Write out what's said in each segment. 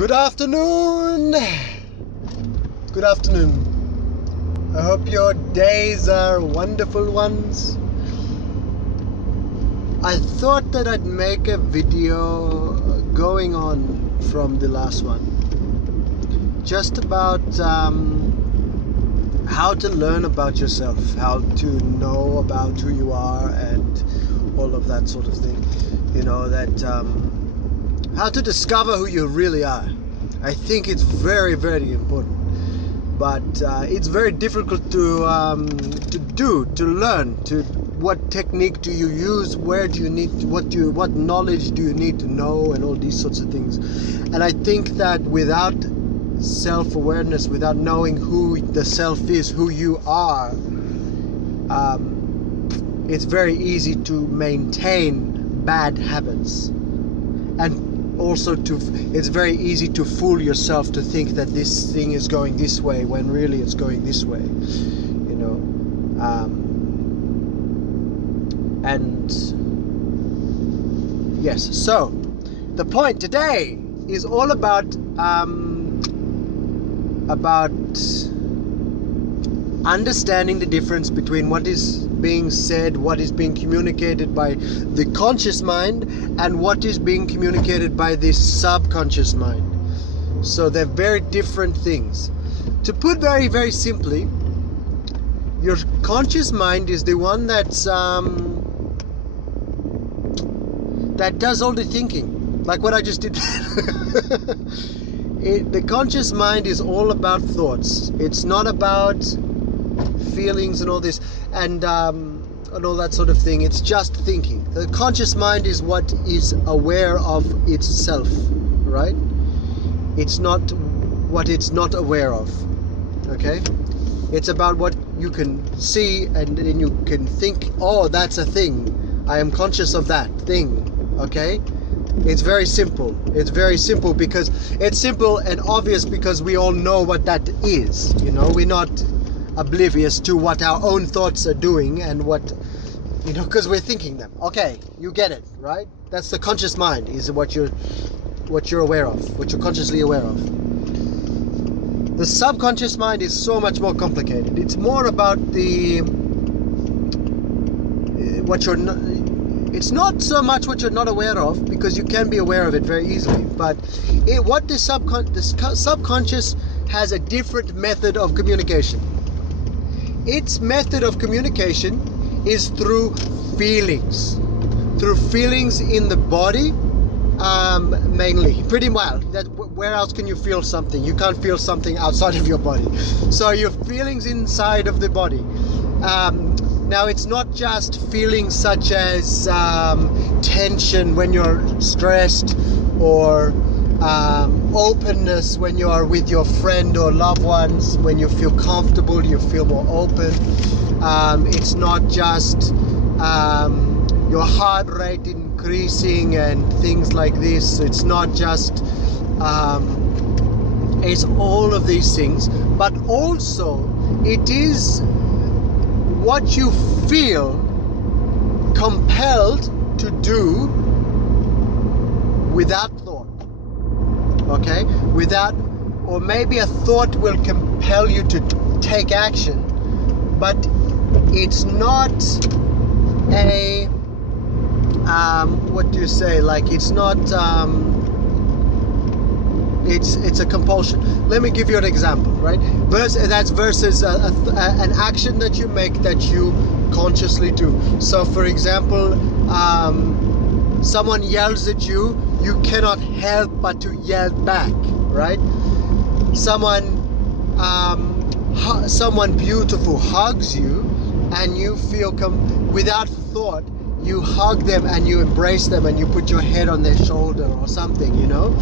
Good afternoon. Good afternoon. I hope your days are wonderful ones. I thought that I'd make a video going on from the last one, just about how to learn about yourself, how to know about who you are, and all of that sort of thing. You know, that how to discover who you really are. I think it's very, very important, but it's very difficult to learn. What technique do you use? Where do you need? What knowledge do you need to know? And all these sorts of things. And I think that without self-awareness, without knowing who the self is, who you are, it's very easy to maintain bad habits, and also it's very easy to fool yourself to think that this thing is going this way when really it's going this way, you know. And yes, so the point today is all about understanding the difference between what is being said, what is being communicated by the conscious mind, and what is being communicated by the subconscious mind. So they're very different things. To put very, very simply, your conscious mind is the one that does all the thinking, like what I just did. The conscious mind is all about thoughts. It's not about feelings and all this and all that sort of thing. It's just thinking. The conscious mind is what is aware of itself, right? It's not what it's not aware of. Okay? It's about what you can see, and then you can think, oh, that's a thing. I am conscious of that thing. Okay? It's very simple. It's very simple because it's simple and obvious because we all know what that is. You know, we're not oblivious to what our own thoughts are doing and what, you know, because we're thinking them. Okay, you get it, right? That's the conscious mind, is what you're aware of, what you're consciously aware of. The subconscious mind is so much more complicated. It's more about it's not so much what you're not aware of, because you can be aware of it very easily, but what the subconscious has a different method of communication. Its method of communication is through feelings in the body, mainly, pretty well. Where else can you feel something? You can't feel something outside of your body. So your feelings inside of the body. Now, it's not just feelings such as tension when you're stressed, or openness when you are with your friend or loved ones. When you feel comfortable, you feel more open. It's not just your heart rate increasing and things like this. It's not just it's all of these things, but also it is what you feel compelled to do without thought. Okay? Or maybe a thought will compel you to take action, but it's not a what do you say? Like, it's not it's a compulsion. Let me give you an example, right? That's versus an action that you make that you consciously do. So, for example, someone yells at you, you cannot help but to yell back, right? Someone beautiful hugs you, and you feel without thought, you hug them and you embrace them and you put your head on their shoulder or something, you know,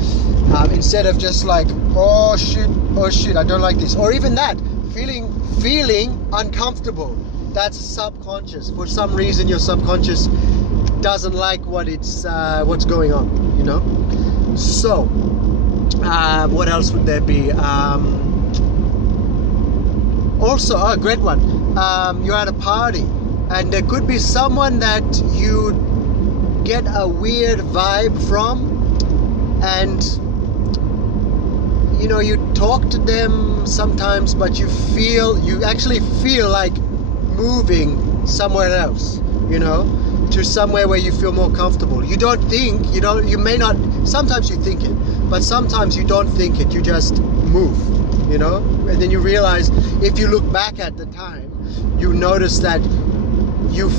instead of just like, oh shit, I don't like this. Or even that, feeling uncomfortable. That's subconscious. For some reason, your subconscious doesn't like what's going on, you know. So what else would there be? Also, a great one, you're at a party, and there could be someone that you get a weird vibe from, and you talk to them sometimes, but you actually feel like moving somewhere else, to somewhere where you feel more comfortable. You don't think, you may not, sometimes you think it, but sometimes you don't think it, you just move, and then you realize, if you look back at the time, you notice that you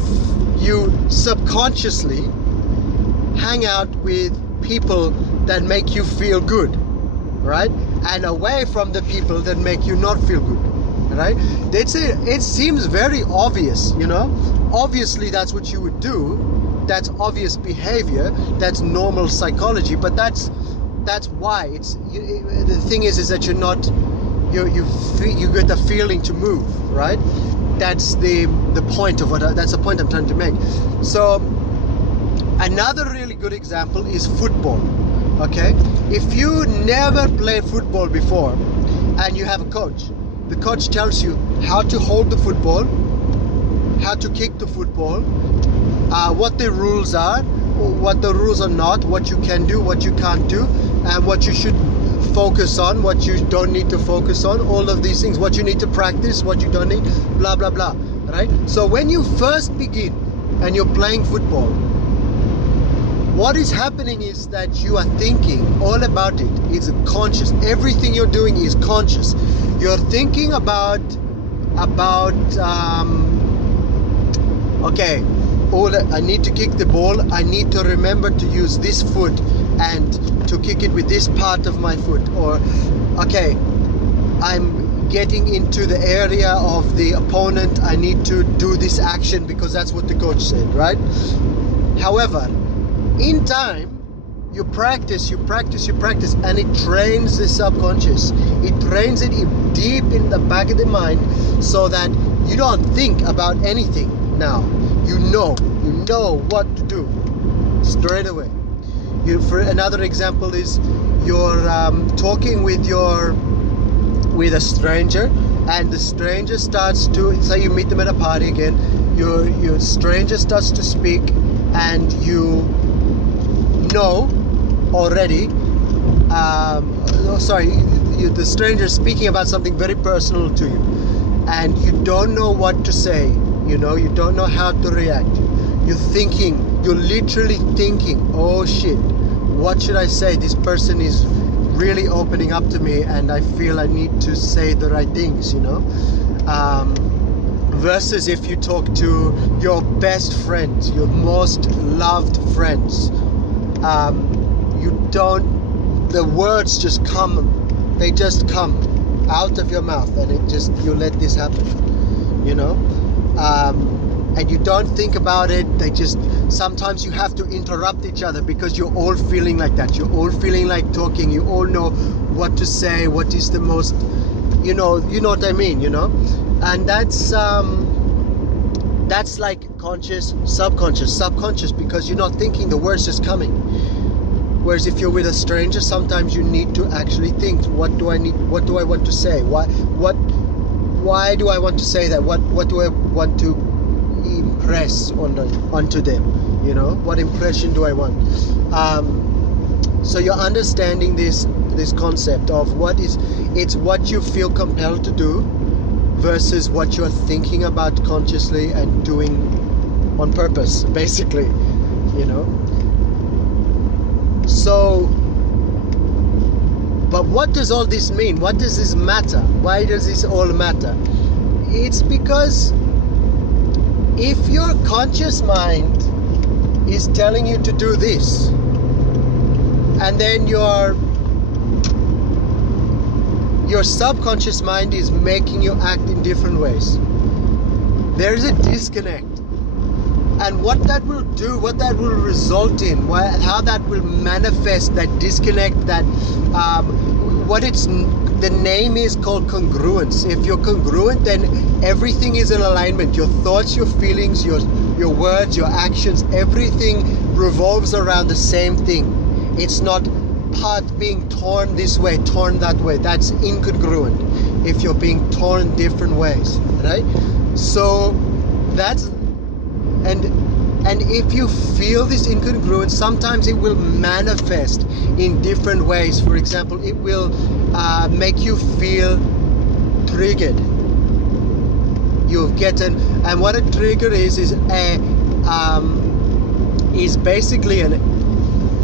subconsciously hang out with people that make you feel good, right? And away from the people that make you not feel good, right? It seems very obvious, obviously that's what you would do, that's obvious behavior, that's normal psychology, but that's why the thing is that you're not, you get the feeling to move, right? That's the point of that's the point I'm trying to make. So another really good example is football. Okay, if you never played football before and you have a coach, the coach tells you how to hold the football, how to kick the football, what the rules are, what the rules are not, what you can do, what you can't do, and what you should focus on, what you don't need to focus on, all of these things, what you need to practice, what you don't need, blah blah blah, right? So when you first begin and you're playing football, what is happening is that you are thinking all about it. It's conscious. Everything you're doing is conscious. You're thinking about okay, I need to kick the ball. I need to remember to use this foot and to kick it with this part of my foot. Or, okay, I'm getting into the area of the opponent. I need to do this action because that's what the coach said, right? However, in time, you practice, and it trains the subconscious. It trains it deep in the back of the mind so that you don't think about anything now. You know what to do straight away. For another example is you're talking with a stranger, and the stranger starts to, say you meet them at a party again, your stranger starts to speak, and you know already, the stranger is speaking about something very personal to you, and you don't know what to say, you don't know how to react. You're literally thinking, oh shit, what should I say? This person is really opening up to me, and I feel I need to say the right things, versus if you talk to your best friends, your most loved friends, the words just come out of your mouth, and you let this happen, and you don't think about it. Sometimes you have to interrupt each other because you're all feeling like that. You're all feeling like talking. You all know what to say, what is the most, you know what I mean, and that's like conscious, subconscious, because you're not thinking, the words just coming. Whereas if you're with a stranger, sometimes you need to actually think, what do I want to say? Why do I want to say that? What do I want to impress onto them? What impression do I want? So you're understanding this concept of it's what you feel compelled to do versus what you're thinking about consciously and doing on purpose, basically, So, but what does all this mean? What does this matter? Why does this all matter? It's because if your conscious mind is telling you to do this, and then your subconscious mind is making you act in different ways, there is a disconnect. And what that will do, what that will result in, how that will manifest that disconnect, that the name is called congruence. If you're congruent, then everything is in alignment. Your thoughts, your feelings, your words, your actions, everything revolves around the same thing. It's not part being torn this way, torn that way. That's incongruent if you're being torn different ways, right? So and And if you feel this incongruence, sometimes it will manifest in different ways. For example, it will make you feel triggered. You've gotten, and what a trigger is basically an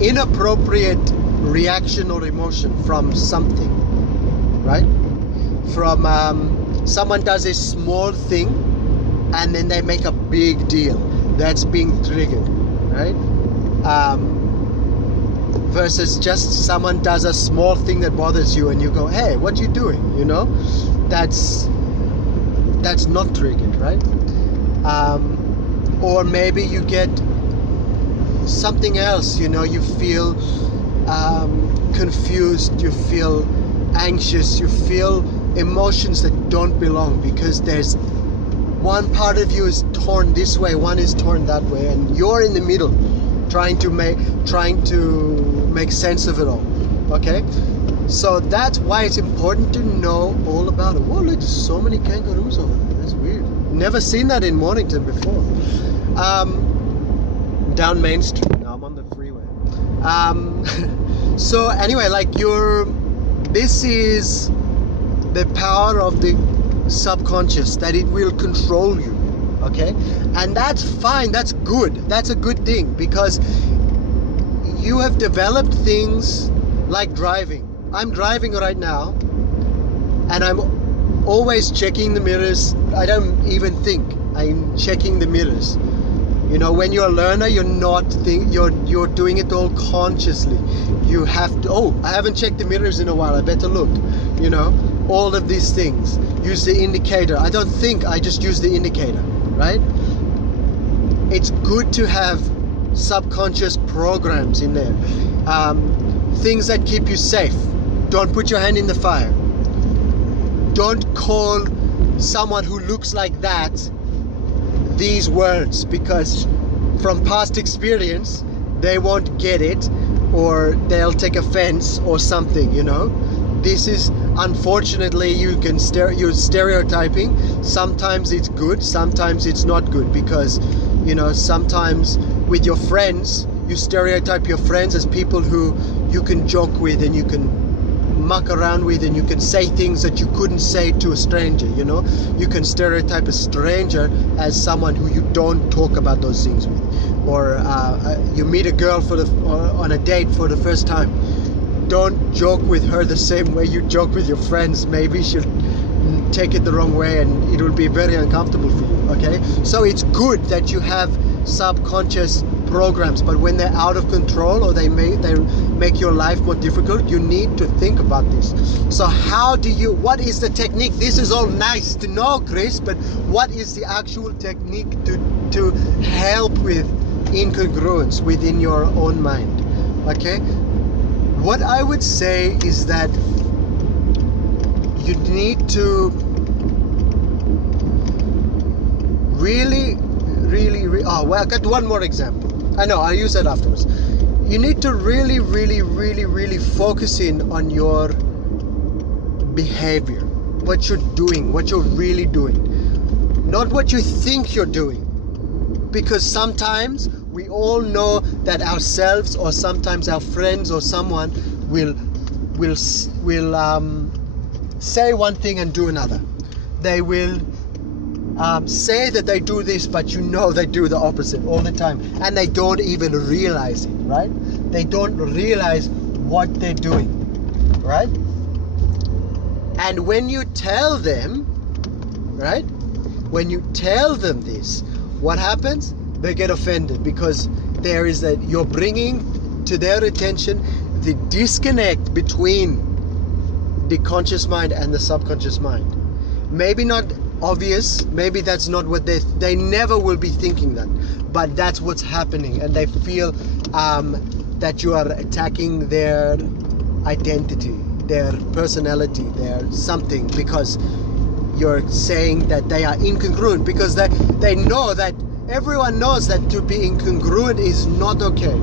inappropriate reaction or emotion from something, right? From someone does a small thing and then they make a big deal. That's being triggered, right? Versus just someone does a small thing that bothers you and you go, hey, what you doing? You know, that's not triggered, right? Or maybe you get something else, you know, you feel confused, you feel anxious, you feel emotions that don't belong because there's one part of you is torn this way, one is torn that way, and you're in the middle trying to make sense of it all. Okay, so that's why it's important to know all about it. Whoa, look, there's so many kangaroos over there. That's weird. Never seen that in Mornington before. Down Main Street. Now I'm on the freeway. So anyway, like this is the power of the subconscious, that it will control you. Okay, and that's fine, that's good, that's a good thing, because you have developed things like driving. I'm driving right now and I'm always checking the mirrors. I don't even think, I'm checking the mirrors. You know, when you're a learner, you're you're doing it all consciously. You have to, oh, I haven't checked the mirrors in a while, I better look. You know, all of these things. Use the indicator. I don't think, I just use the indicator, right? It's good to have subconscious programs in there. Things that keep you safe. Don't put your hand in the fire. Don't call someone who looks like that these words, because from past experience they won't get it, or they'll take offense or something, you know. This is, unfortunately, you're stereotyping. Sometimes it's good, sometimes it's not good, because, you know, sometimes with your friends, you stereotype your friends as people who you can joke with and you can muck around with, and you can say things that you couldn't say to a stranger, you know. You can stereotype a stranger as someone who you don't talk about those things with. Or you meet a girl on a date for the first time. Don't joke with her the same way you joke with your friends. Maybe she'll take it the wrong way and it will be very uncomfortable for you. Okay, so it's good that you have subconscious programs, but when they're out of control or they make your life more difficult, you need to think about this. So what is the technique? This is all nice to know, Chris, but what is the actual technique to help with incongruence within your own mind? Okay, what I would say is that you need to really, oh, well, I got one more example. I know, I'll use that afterwards. You need to really focus in on your behavior, what you're doing, what you're really doing, not what you think you're doing. Because sometimes we all know that ourselves, or sometimes our friends or someone will say one thing and do another. They will say that they do this, but you know they do the opposite all the time, and they don't even realize it, right? They don't realize what they're doing, right? And when you tell them, right? When you tell them this, what happens? They get offended, because there is that you're bringing to their attention the disconnect between the conscious mind and the subconscious mind. Maybe not obvious, maybe that's not what they never will be thinking that, but that's what's happening, and they feel that you are attacking their identity, their personality, their something, because you're saying that they are incongruent, because they know that everyone knows that to be incongruent is not okay.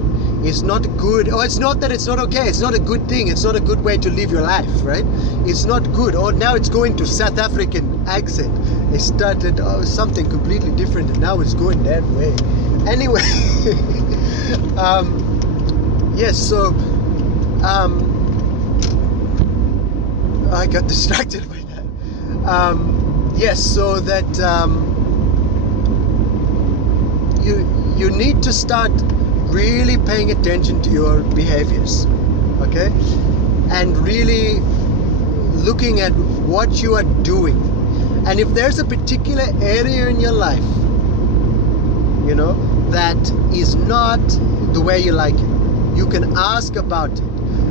It's not good, or it's not that it's not okay, it's not a good thing, it's not a good way to live your life, right? It's not good. Or now it's going to South African accent. It started something completely different and now it's going that way. Anyway, yes, so I got distracted by that. Yes, so that you need to start really paying attention to your behaviors, okay, and really looking at what you are doing. And if there's a particular area in your life, you know, that is not the way you like it, you can ask about it.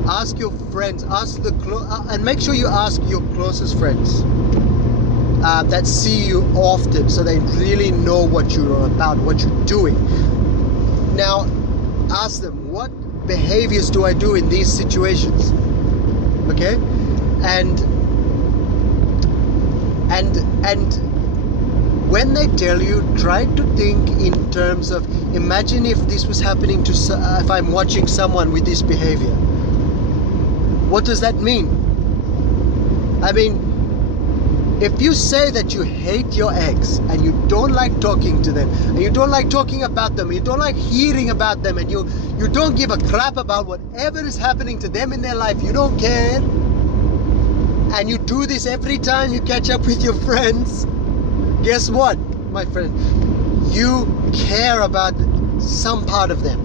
Ask your friends, and make sure you ask your closest friends that see you often, so they really know what you're about, what you're doing. Now, ask them, what behaviors do I do in these situations? Okay, and when they tell you, try to think in terms of, imagine if this was happening to, if I'm watching someone with this behavior. What does that mean? I mean, if you say that you hate your ex and you don't like talking to them, and you don't like talking about them, you don't like hearing about them, and you don't give a crap about whatever is happening to them in their life, you don't care, and you do this every time you catch up with your friends, guess what, my friend? You care about some part of them.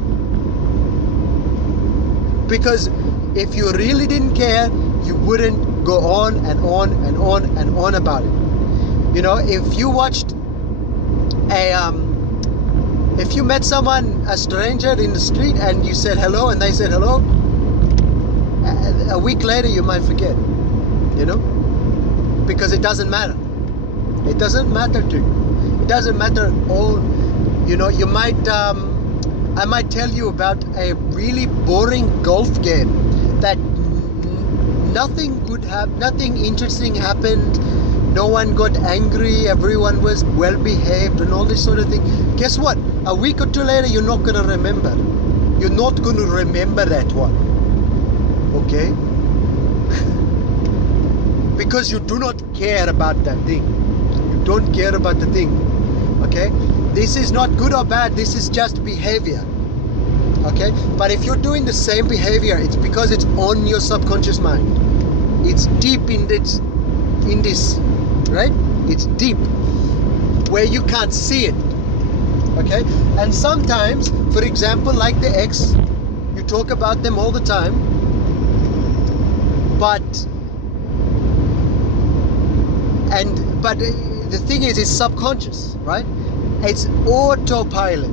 Because if you really didn't care, you wouldn't go on and on and on and on about it. You know, if you watched if you met someone, a stranger in the street, and you said hello and they said hello, a week later you might forget, you know, because it doesn't matter. It doesn't matter to you. It doesn't matter at all. You know, you might, I might tell you about a really boring golf game that nothing good happened, nothing interesting happened, no one got angry, everyone was well behaved and all this sort of thing. Guess what? A week or two later, you're not going to remember. You're not going to remember that one. Okay? Because you do not care about that thing. You don't care about the thing. Okay? This is not good or bad, this is just behavior. Okay? But if you're doing the same behavior, it's because it's on your subconscious mind. It's deep in this, right? It's deep, where you can't see it. Okay? And sometimes, for example, like the ex, you talk about them all the time, but the thing is, it's subconscious, right? It's autopilot.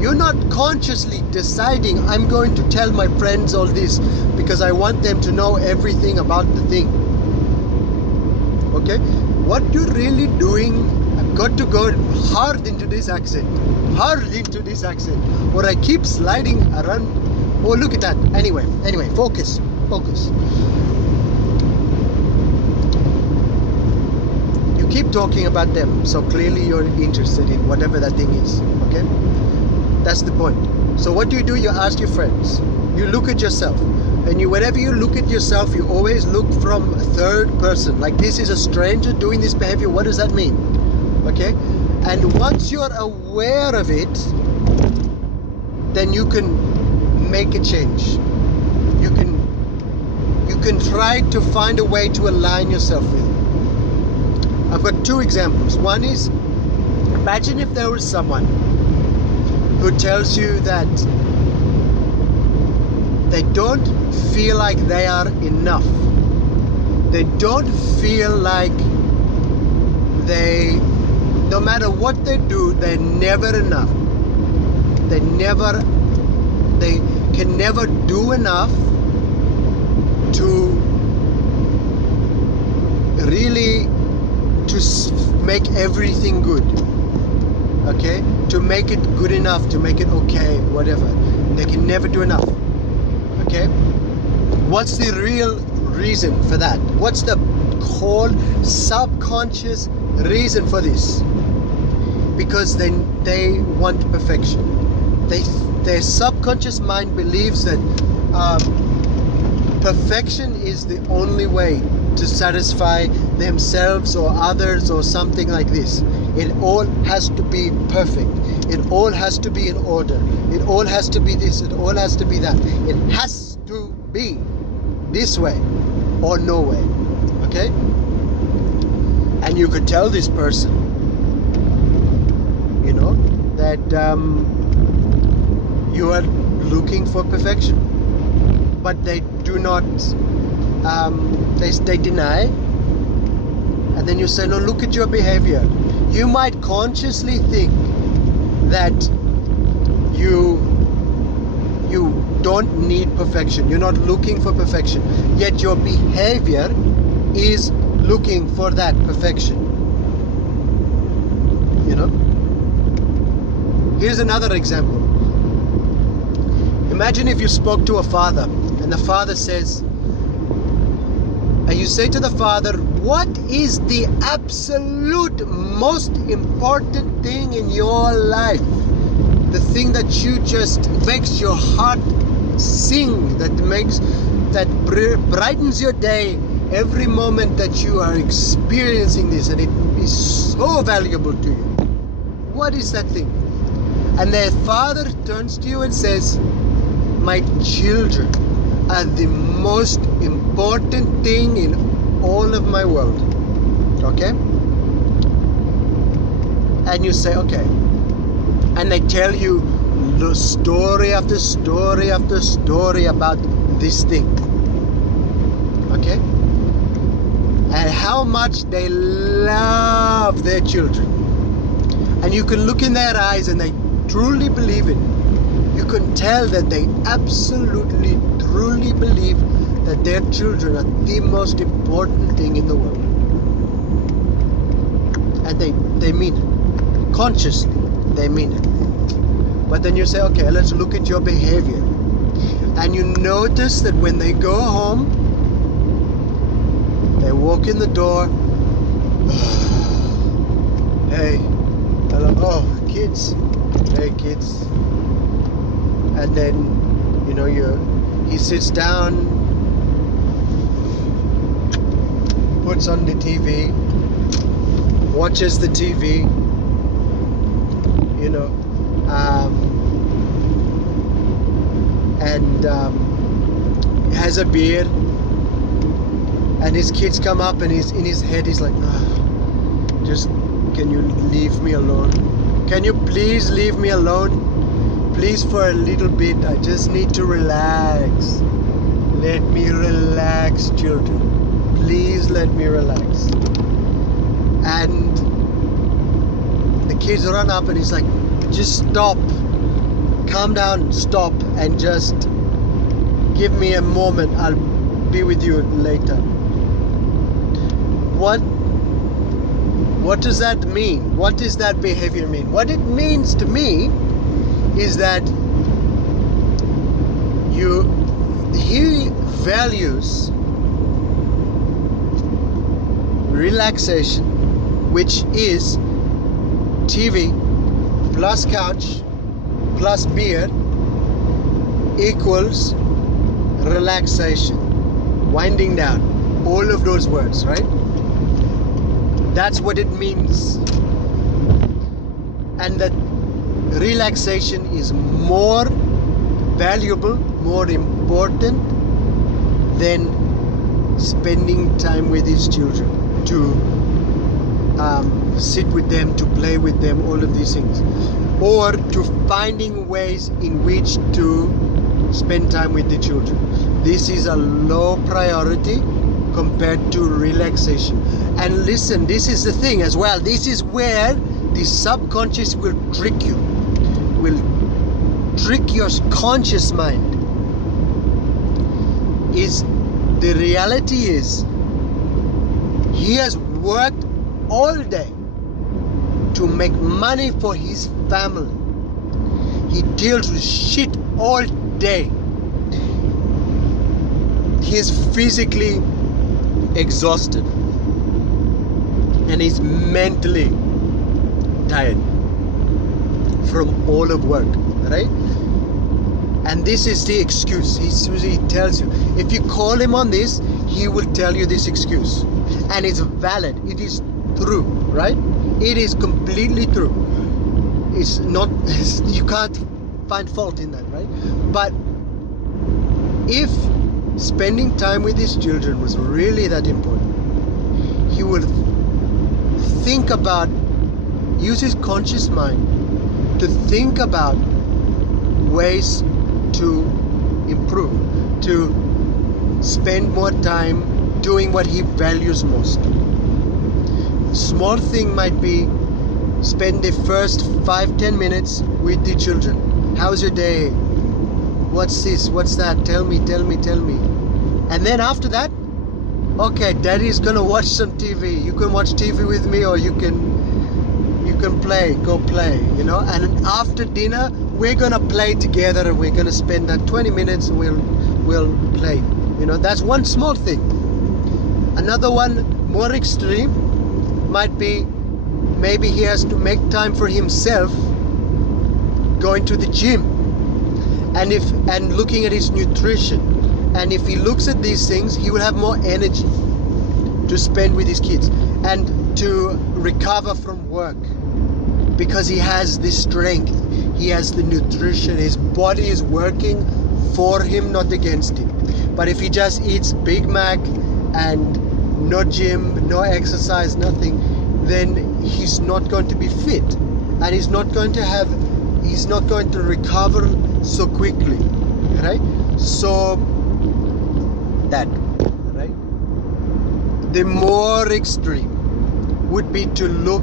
You're not consciously deciding, I'm going to tell my friends all this because I want them to know everything about the thing. Okay? What you're really doing, I've got to go hard into this accent. Hard into this accent. Or I keep sliding around. Oh, look at that. Anyway, focus. Focus. You keep talking about them, so clearly you're interested in whatever that thing is. Okay? That's the point. So what do? You ask your friends. You look at yourself. And whenever you look at yourself, you always look from a third person. Like, this is a stranger doing this behavior. What does that mean? Okay? And once you're aware of it, then you can make a change. You can try to find a way to align yourself with it. I've got two examples. One is, imagine if there was someone who tells you that they don't feel like they are enough. They don't feel like no matter what they do, they're never enough. They can never do enough to really make everything good. Okay? To make it good enough, to make it okay, whatever. They can never do enough. Okay? What's the real reason for that? What's the whole subconscious reason for this? Because they want perfection. Their subconscious mind believes that perfection is the only way to satisfy themselves or others or something like this. It all has to be perfect. It all has to be in order. It all has to be this. It all has to be that. It has to be this way or no way. Okay? And you could tell this person, that you are looking for perfection. But they do not, they deny. And then you say, no, look at your behavior. You might consciously think that you don't need perfection. You're not looking for perfection. Yet your behavior is looking for that perfection. Here's another example. Imagine if you spoke to a father and the father says, and you say to the father, what is the absolute most important thing in your life? The thing that just makes your heart sing, that brightens your day every moment that you are experiencing this, and it is so valuable to you. What is that thing? And the father turns to you and says, my children are the most important thing in all of my world. Okay? And you say, okay. And they tell you story after story after story about this thing. Okay? And how much they love their children. And you can look in their eyes and they truly believe it. You can tell that they absolutely, truly believe that their children are the most important thing in the world. And they mean it. Consciously, they mean it. But then you say, okay, let's look at your behavior. And you notice that when they go home, they walk in the door. Hey, hello, oh, kids. Hey, kids. And then, he sits down, puts on the TV, watches the TV, and has a beer, and his kids come up and in his head he's like, just, can you leave me alone? Can you please leave me alone? Please, for a little bit, I just need to relax. Let me relax, children. Please let me relax. And the kids run up and he's like, just stop. Calm down, stop, and just give me a moment. I'll be with you later. What does that mean? What does that behavior mean? What it means to me is that he values relaxation, which is TV plus couch plus beer equals relaxation, winding down, all of those words, right? That's what it means. And that relaxation is more valuable, more important than spending time with his children, to sit with them, to play with them, all of these things, or to finding ways in which to spend time with the children. This is a low priority compared to relaxation. And listen, this is the thing as well. This is where the subconscious will trick you, will trick your conscious mind. The reality is, he has worked all day to make money for his family. He deals with shit all day. He is physically exhausted and he's mentally tired from all of work, right? And this is the excuse. He tells you, if you call him on this, he will tell you this excuse, and it's valid, it is true, right? It is completely true. It's not, you can't find fault in that, right? But if spending time with his children was really that important, he would think about, use his conscious mind to think about ways to improve, to spend more time doing what he values most. Small thing might be spend the first 5-10 minutes with the children. How's your day? What's this? What's that? Tell me. And then after that, okay, daddy's gonna watch some TV. You can watch TV with me, or you can go play, you know. And after dinner, we're gonna play together, and we're gonna spend that 20 minutes and we'll play. You know, that's one small thing. Another one, more extreme, might be maybe he has to make time for himself, going to the gym, and looking at his nutrition. And if he looks at these things, he will have more energy to spend with his kids and to recover from work, because he has the strength, he has the nutrition, his body is working for him, not against him. But if he just eats Big Mac and no gym, no exercise, nothing, then he's not going to be fit, and he's not going to recover so quickly, right? So that, right? The more extreme would be to look,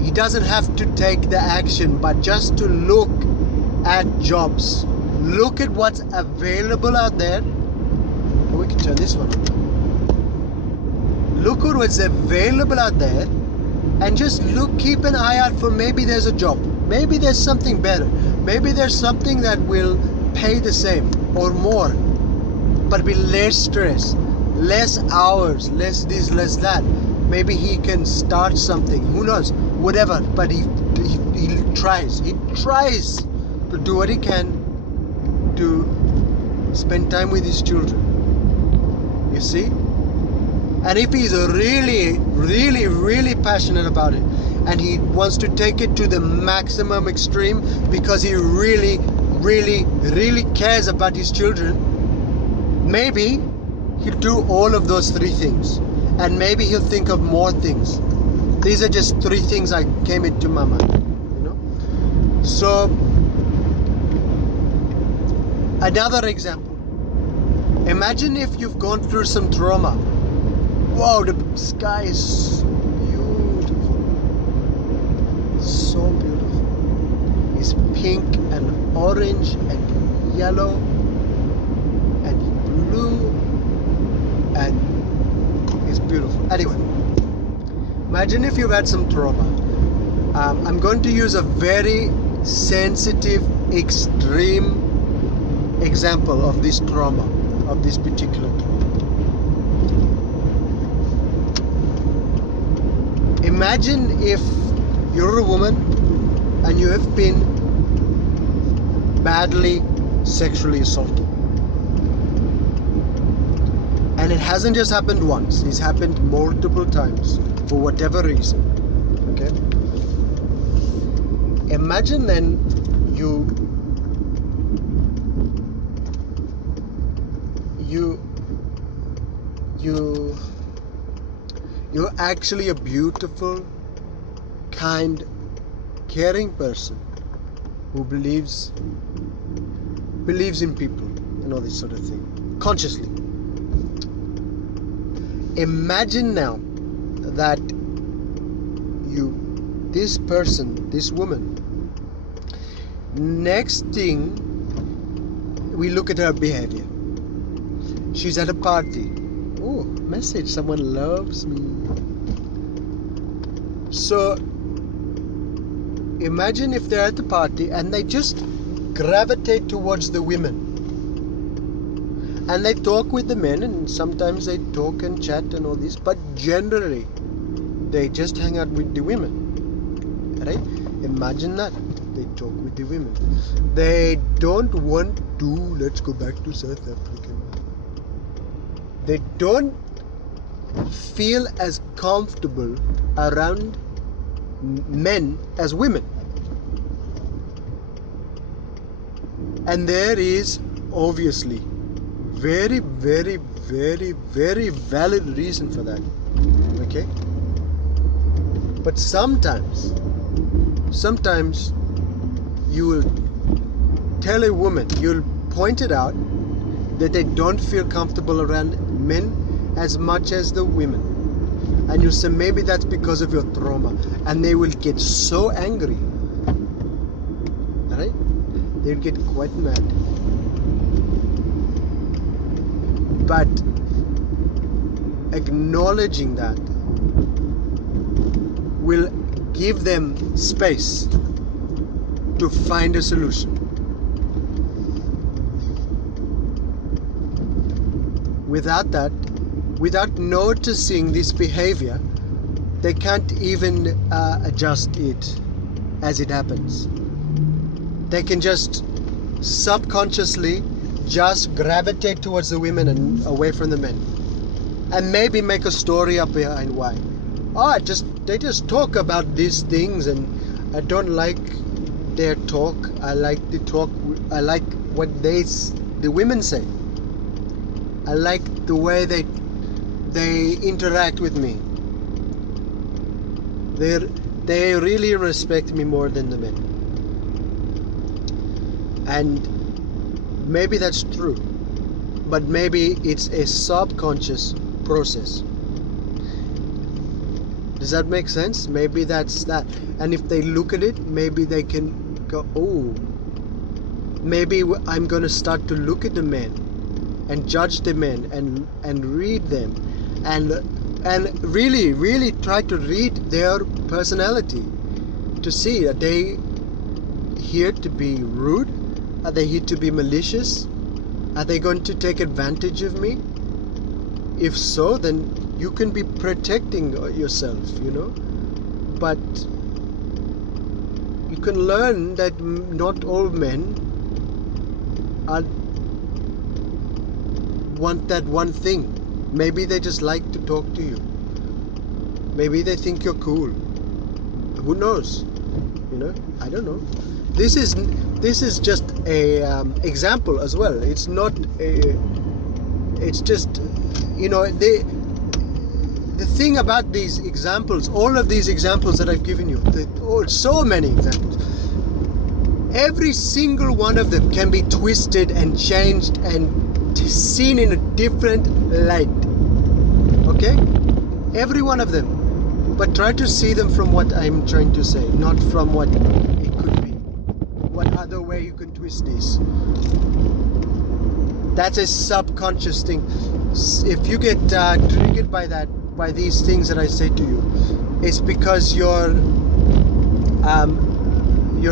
he doesn't have to take the action, but just to look at jobs, look at what's available out there. We can turn this one on. Look at what's available out there, and just keep an eye out for, maybe there's a job, maybe there's something better, maybe there's something that will pay the same or more, but with less stress, less hours, less this, less that. Maybe he can start something, who knows, whatever, but he tries to do what he can to spend time with his children, you see. And if he's really passionate about it, and he wants to take it to the maximum extreme because he really cares about his children, maybe he'll do all of those 3 things, and maybe he'll think of more things. These are just 3 things I came into my mind, you know. So another example, imagine if you've gone through some trauma. Wow, the sky is beautiful, so beautiful. It's pink and orange and yellow and blue, and it's beautiful. Anyway, imagine if you've had some trauma. I'm going to use a very sensitive, extreme example of this trauma, of this particular trauma. Imagine if you're a woman and you have been badly sexually assaulted. And it hasn't just happened once, it's happened multiple times for whatever reason. Okay? Imagine then you're actually a beautiful, kind, caring person who believes in people and all this sort of thing, consciously. Imagine now that this person, this woman, next thing we look at her behavior. She's at a party. Oh, message, someone loves me. So imagine if they're at the party and they just gravitate towards the women, and they talk with the men, and sometimes they talk and chat and all this, but generally they just hang out with the women, right? Imagine that. They talk with the women. They don't want to, let's go back to South Africa. They don't feel as comfortable around men as women. And there is obviously very, very, very, very valid reason for that. Okay? But sometimes you will tell a woman, you'll point it out that they don't feel comfortable around men as much as the women. And you say maybe that's because of your trauma. And they will get so angry. Right? They'll get quite mad. But acknowledging that will give them space to find a solution. Without that, without noticing this behavior, they can't even adjust it as it happens. They can just subconsciously just gravitate towards the women and away from the men, and maybe make a story up behind why. They just talk about these things, and I don't like their talk. I like the talk. I like what the women say. I like the way they interact with me. They really respect me more than the men. And maybe that's true, but maybe it's a subconscious process. Does that make sense? Maybe that's that. And if they look at it, maybe they can go, oh, maybe I'm going to start to look at the men and judge the men and read them and really try to read their personality to see, are they here to be rude? Are they here to be malicious? Are they going to take advantage of me? If so, then you can be protecting yourself, but you can learn that not all men want that one thing. Maybe they just like to talk to you. Maybe they think you're cool. Who knows? I don't know. This is just a example as well. It's not a. It's just the thing about these examples, all of these examples that I've given you, so many examples. Every single one of them can be twisted and changed and seen in a different light. Okay? Every one of them. But try to see them from what I'm trying to say, not from what it could be. What other way you can twist this. That's a subconscious thing. If you get triggered by that, by these things that I say to you, it's because your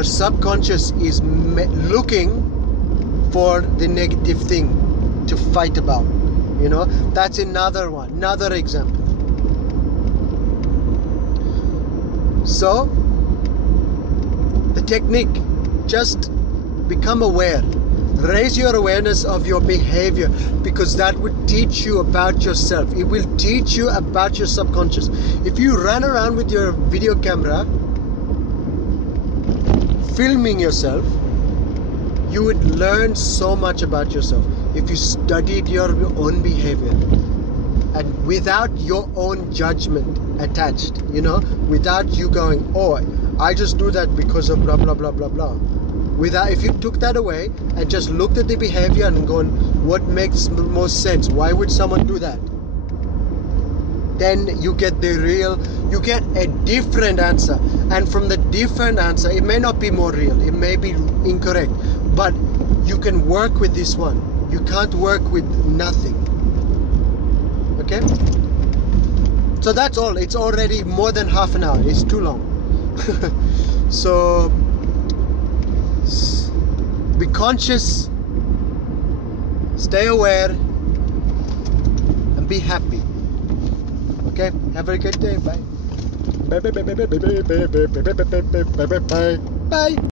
subconscious is looking for the negative thing to fight about. That's another example. So the technique, just become aware. Raise your awareness of your behavior, because that would teach you about yourself. It will teach you about your subconscious. If you run around with your video camera filming yourself, you would learn so much about yourself if you studied your own behavior and without your own judgment attached, without you going, oh, I just do that because of blah blah blah blah blah. If you took that away and just looked at the behavior and gone, what makes the most sense? Why would someone do that? Then you get you get a different answer. And from the different answer, it may not be more real, it may be incorrect, but you can work with this one. You can't work with nothing. Okay? So that's all. It's already more than half an hour. It's too long. So be conscious, stay aware, and be happy. Okay? Have a good day. Bye. Bye. Bye. Bye. Bye. Bye. Bye. Bye. Bye. Bye. Bye.